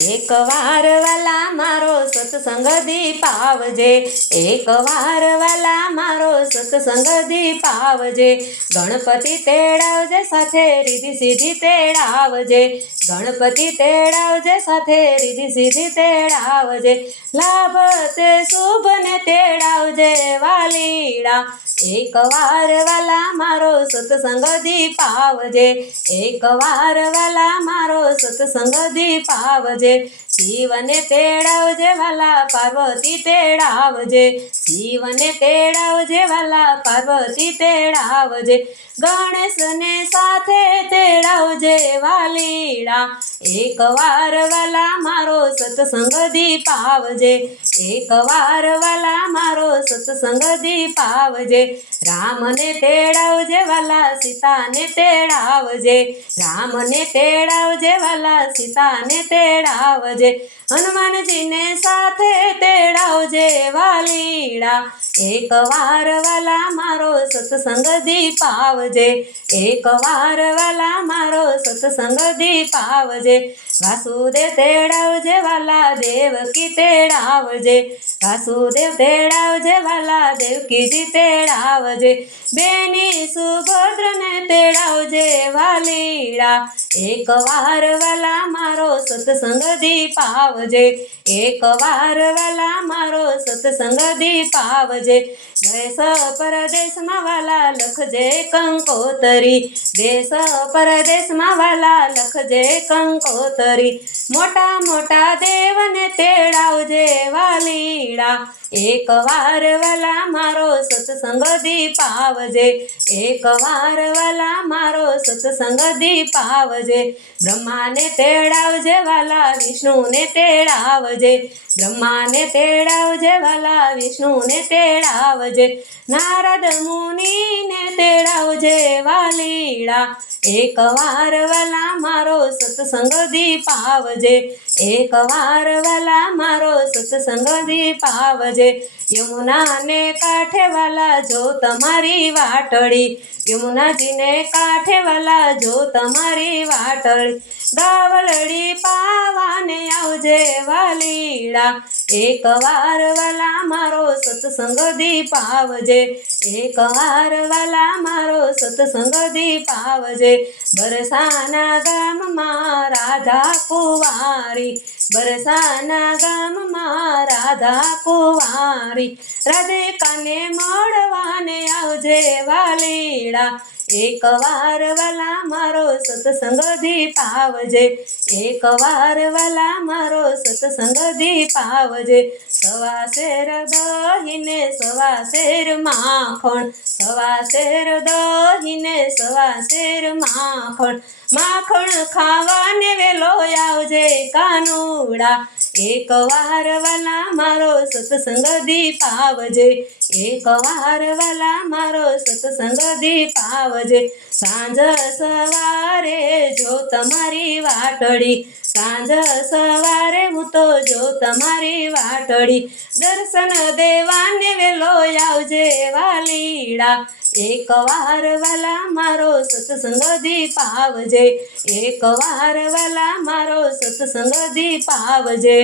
एक वार वाला मारो सत्संग दीपावजे, एक वार वाला मारो सत्संग दीपावजे। गणपति तेड़ावजे साथे रिधि सीधी तेड़ावजे, गणपति तेड़ावजे साथे रिधि सीधी तेड़ावजे। लाभ ते शुभ ने तेड़ावजे वालीड़ा, एक वार वाला मारो सत्संग दीपावजे, एक वार वाला मारो सत्संग दीपावजे। शिवने तेड़ावजे वाला पार्वती तेड़ावजे, शिवने तेड़ावजे वाला पार्वती तेड़ावजे। गणेश ने साथे तेड़ावजे वालीड़ा, एक वार वाला मारो सत्संग दीपावजे, एक वार वाला मारो सत्संग दीपावजे। राम ने तेड़ावजे वाला सीता ने तेड़ावजे, राम ने तेड़ावजे वाला सीता ने तेड़ावजे। हनुमान जी ने साथे तेड़ावजे वालीड़ा, एक वार वाला मारो सत्संग दीपावजे, एक वार वाला मारो सत्संग दीपावजे। वासुदेव तेड़ावजे वाला देवकी तेड़ावजे, वासुदेव तेड़ावजे वाला देवकी जी तेड़ावजे। बेनी सुभद्र ने तेड़ावजे वालीड़ा, एक वार वाला मारो सत्संग दीपावजे, एक वार वाला मारो सत्संग दीपावजे। देश परदेश मा वाला लखजे कंकोतरी, देश परदेश मा वाला लखजे कंकोतरी। मोटा मोटा देव ने तेड़ावजे वालीड़ा, एक वार वाला मारो सत्संग दीपावजे, एक वार वाला मारो सत्संग दीपावजे। ब्रह्मा ने तेड़ावजे वाला विष्णु ने तेड़ावजे, ब्रह्मा ने तेड़ावजे वाला विष्णु ने तेड़ावजे। नारद मुनि ने तेड़ावजे वालीड़ा, एक वार वाला मारो सत्संग दीपावजे, एक वार वाला मारो सत्संग दीपावजे। यमुना ने काठे वाला जो तमारी वाटड़ी, यमुना जी ने काठे वाला जो तमारी वाटड़ी। गावलड़ी पावाने आवजे वालीड़ा, एक वार वाला मारो सत्संग दीपावजे, एक वार वाला मारो सत्संग दीपावजे। बरसाना गाम मा राधा कुंवारी, बरसाना गाम मा राधा कुंवारी। राधिका ने મળવાને આવજે વાલીડા, એક વાર વાલા મારો સત્સંગ દીપાવજે, એક વાર વાલા મારો સત્સંગ દીપાવજે। સવા શેર દહીને સવા શેર માખણ, સવા શેર દહીને સવા શેર માખણ। માખણ ખાવાને વેલો આવજે કાનુડા, એક વાર વાલા મારો સત્સંગ દીપાવજે, એક વાર વાલા મારો સત્સંગ દીપાવજે। સાંજ સવારે જો તમારી વાટડી, સાંજ સવારે હું તો જો તમારી વાટડી। દર્શન દેવાને વેલો આવજે વાલીડા, એક વાર વાલા મારો સત્સંગ દીપાવજે, એક વાર વાલા મારો સત્સંગ દીપાવજે।